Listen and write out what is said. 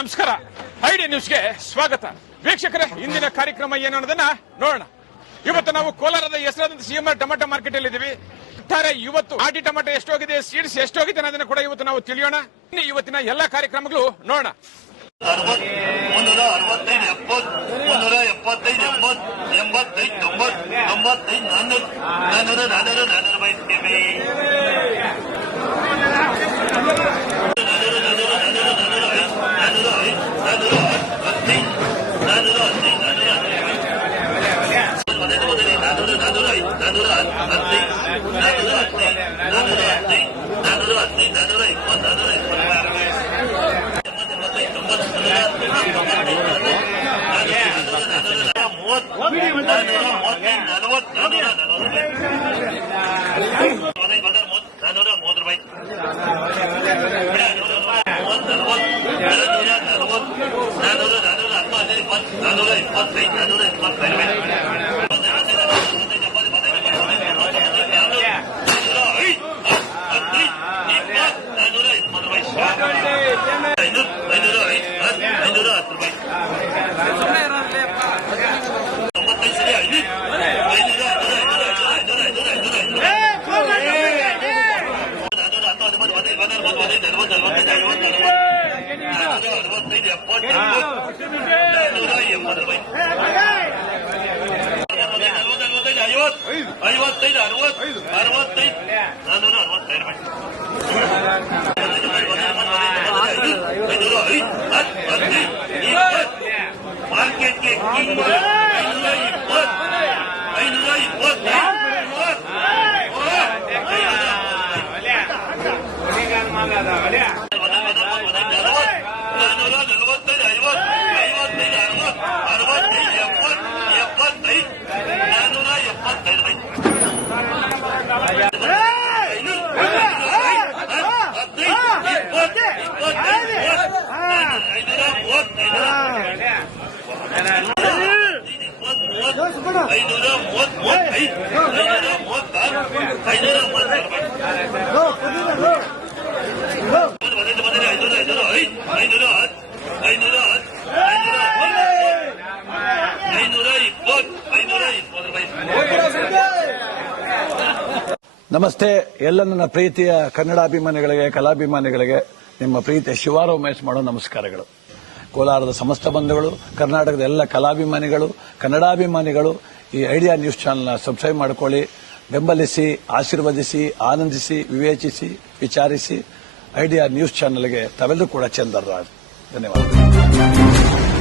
ನಮಸ್ಕಾರ. ಐಡಿ ನ್ಯೂಸ್ಗೆ ಸ್ವಾಗತ. ವೀಕ್ಷಕರೇ, ಇಂದಿನ ಕಾರ್ಯಕ್ರಮ ಏನು ಅನ್ನೋದನ್ನ ನೋಡೋಣ. ಇವತ್ತು ನಾವು ಕೋಲಾರದ ಹೆಸರಾದಂತ ಸಿಎಂಆರ್ ಟೊಮೆಟೊ ಮಾರ್ಕೆಟ್ ಅಲ್ಲಿ ಇದ್ದೀವಿ. ಇವತ್ತು ಆಟಿ ಟೊಮೆಟೊ ಎಷ್ಟೋಗಿದೆ, ಸೀಡ್ಸ್ ಎಷ್ಟೋಗಿದೆ ಅನ್ನೋದನ್ನ ಕೂಡ ಇವತ್ತು ನಾವು ತಿಳಿಯೋಣ. ಇವತ್ತಿನ ಎಲ್ಲಾ ಕಾರ್ಯಕ್ರಮಗಳು ನೋಡೋಣ. 520 ನಮಸ್ತೆ. ಎಲ್ಲ ನನ್ನ ಪ್ರೀತಿಯ ಕನ್ನಡಾಭಿಮಾನಿಗಳಿಗೆ, ಕಲಾಭಿಮಾನಿಗಳಿಗೆ ನಿಮ್ಮ ಪ್ರೀತಿಯ ಶಿವಾರ ಉಮೇಶ್ ಮಾಡೋ ನಮಸ್ಕಾರಗಳು. ಕೋಲಾರದ ಸಮಸ್ತ ಬಂಧುಗಳು, ಕರ್ನಾಟಕದ ಎಲ್ಲ ಕಲಾಭಿಮಾನಿಗಳು, ಕನ್ನಡಾಭಿಮಾನಿಗಳು ಈ ಐಡಿಯಾ ನ್ಯೂಸ್ ಚಾನೆಲ್ನ ಸಬ್ಸ್ಕ್ರೈಬ್ ಮಾಡಿಕೊಳ್ಳಿ, ಬೆಂಬಲಿಸಿ, ಆಶೀರ್ವದಿಸಿ, ಆನಂದಿಸಿ, ವಿವೇಚಿಸಿ, ವಿಚಾರಿಸಿ. ಐಡಿಯಾ ನ್ಯೂಸ್ ಚಾನೆಲ್ಗೆ ತಾವೆಲ್ಲರೂ ಕೂಡ ಚಂದರ್ರಾಜ್. ಧನ್ಯವಾದ.